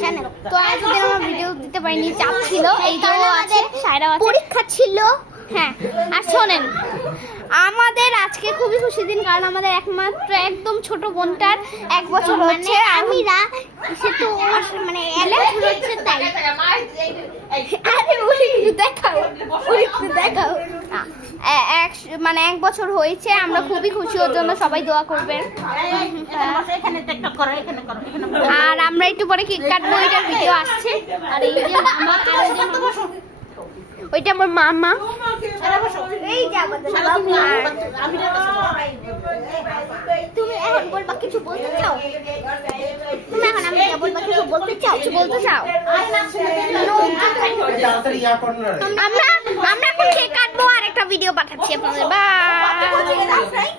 Channel তো এতদিন আমার ভিডিও দিতে পারিনি, চাপ ছিল, এই তো আছে পরীক্ষা ছিল। হ্যাঁ, আর শোনেন, আমাদের আজকে খুবই খুশি দিন, কারণ আমাদের একমাত্র একদম ছোট বোনটার 1 বছর হচ্ছে। আমিরা সে তো মানে 1 বছর হচ্ছে তাই। দেখাও মানে 1 বছর হয়েছে, আমরা খুবই খুশি, ওর জন্য সবাই দোয়া করবেন। আর আমরা একটু পরে কেক কাটবো, ওইটার ভিডিও আসছে। আর এই যে ওইটা আমার মামা। তুমি এখন বলবা কিছু বলতে চাও? তুমি এখন আমি বলবা কিছু বলতে চাও? কিছু বলতে চাও? আমরা এখন কেক কাটবো আর একটা ভিডিও পাঠাচ্ছি আপনাদের। বাই।